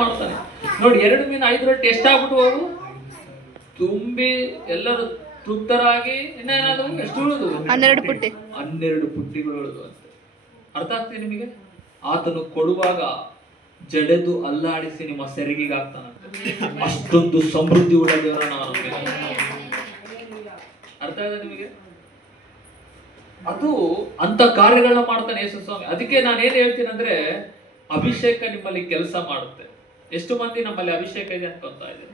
ಮಾಡ್ತಾನೆ. ನೋಡಿ 2 ಮೀನು 5 ರೊಟ್ಟಿ ಎಷ್ಟಾಗ್ಬಿಟ್ಟು ಅವು ತುಂಬಿ ಎಲ್ಲರೂ ತೃಪ್ತರಾಗಿ ಇನ್ನೇನಾದ್ರು ಎಷ್ಟು ಉಳಿದು 12 ಪುಟ್ಟಿ 12 ಪುಟ್ಟಿಗಳು ಉಳಿದು ಅಂತ. ಅರ್ಥ ಆಗ್ತದೆ ನಿಮಗೆ? ಆತನು ಕೊಡುವಾಗ ಜಡೆದು ಅಲ್ಲಾಡಿಸಿ ನಿಮ್ಮ ಸೆರಗಿಗೆ ಹಾಕ್ತಾನಂತೆ. ಅಷ್ಟೊಂದು ಸಮೃದ್ಧಿ ಉಳ್ಳ ದೇವರ ನಾವು ಅರ್ಥ ಇದೆ ನಿಮಗೆ? ಅದು ಅಂತ ಕಾರ್ಯಗಳನ್ನ ಮಾಡ್ತಾನೆ ಯೇಸು ಸ್ವಾಮಿ. ಅದಕ್ಕೆ ನಾನು ಏನ್ ಹೇಳ್ತೀನಿ ಅಂದ್ರೆ, ಅಭಿಷೇಕ ನಿಮ್ಮಲ್ಲಿ ಕೆಲಸ ಮಾಡುತ್ತೆ. ಎಷ್ಟು ಮಂದಿ ನಮ್ಮಲ್ಲಿ ಅಭಿಷೇಕ ಇದೆ ಅನ್ಕೊಂತ ಇದೆ?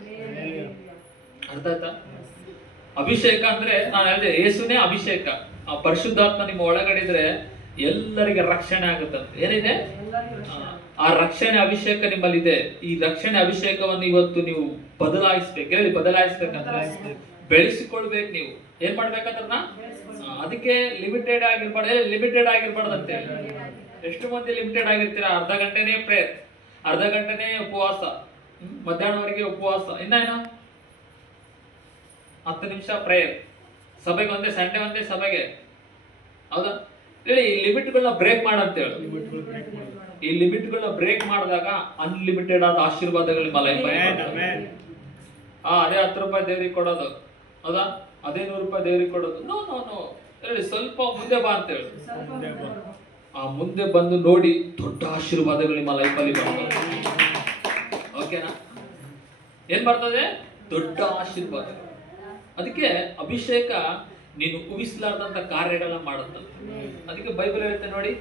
ಅರ್ಥ ಆಯ್ತಾ? ಅಭಿಷೇಕ ಅಂದ್ರೆ ನಾನು ಹೇಳಿದೆ, ಯೇಸುನೇ ಅಭಿಷೇಕ. ಆ ಪರಿಶುದ್ಧಾತ್ಮ ನಿಮ್ಮ ಒಳಗಡೆ ಇದ್ರೆ ಎಲ್ಲರಿಗೆ ರಕ್ಷಣೆ ಆಗುತ್ತಂತೆ. ಏನಿದೆ? ಆ ರಕ್ಷಣೆ ಅಭಿಷೇಕ ನಿಮ್ಮಲ್ಲಿ ಇದೆ. ಈ ರಕ್ಷಣೆ ಅಭಿಷೇಕವನ್ನು ಇವತ್ತು ನೀವು ಬದಲಾಯಿಸ್ಬೇಕು. ಹೇಳಿ, ಬದಲಾಯಿಸ್ಬೇಕಂದ್ರೆ ಬೆಳೆಸಿಕೊಳ್ಬೇಕು. ನೀವು ಏನ್ ಮಾಡ್ಬೇಕಂದ್ರ ಅದಕ್ಕೆ ಲಿಮಿಟೆಡ್ ಆಗಿರ್ಬಾರ್ದಂತೆ. ಎಷ್ಟು ಮಂದಿ ಲಿಮಿಟೆಡ್ ಆಗಿರ್ತೀರಾ? ಅರ್ಧ ಗಂಟೆನೇ ಪ್ರೇಯರ್, ಅರ್ಧ ಗಂಟೆನೇ ಉಪವಾಸ, ಮಧ್ಯಾಹ್ನವರೆಗೆ ಉಪವಾಸ, ಇನ್ನೇನು 10 ನಿಮಿಷ ಪ್ರೇಯರ್, ಸಭೆಗೆ ಒಂದೇ, ಸಂಡೇ ಒಂದೇ ಸಭೆಗೆ. ಹೌದಾ? ಹೇಳಿ, ಈ ಲಿಮಿಟ್ಗಳನ್ನ ಬ್ರೇಕ್ ಮಾಡಂತೇಳಿ. ಈ ಲಿಮಿಟ್ಗಳನ್ನ ಬ್ರೇಕ್ ಮಾಡಿದಾಗ ಅನ್ಲಿಮಿಟೆಡ್ ಆದ ಆಶೀರ್ವಾದಗಳು ನಿಮ್ಮ ಲೈಫ್. ಅದೇ 10 ರೂಪಾಯಿ ದೇವರಿಗೆ ಕೊಡೋದು, ಹೌದಾ? ಅದೇ 100 ರೂಪಾಯಿ ದೇವರಿಗೆ ಕೊಡೋದು. No no no. ಹೇಳಿ, ಸ್ವಲ್ಪ ಮುಂದೆ ಬಾ ಅಂತ ಹೇಳಿ. ಆ ಮುಂದೆ ಬಂದು ನೋಡಿ, ದೊಡ್ಡ ಆಶೀರ್ವಾದಗಳು ನಿಮ್ಮ ಲೈಫ್ ಅಲ್ಲಿ ಬರ್ತದೆ. ಓಕೆನಾ? ಏನ್ ಬರ್ತದೆ? ದೊಡ್ಡ ಆಶೀರ್ವಾದ. ಅದಕ್ಕೆ ಅಭಿಷೇಕ ನೀನು ಊಹಿಸಲಾರ್ದಂತ ಕಾರ್ಯಗಳನ್ನ ಮಾಡುತ್ತಂತೆ. ಅದಕ್ಕೆ ಬೈಬಲ್ ಹೇಳುತ್ತೆ ನೋಡಿ,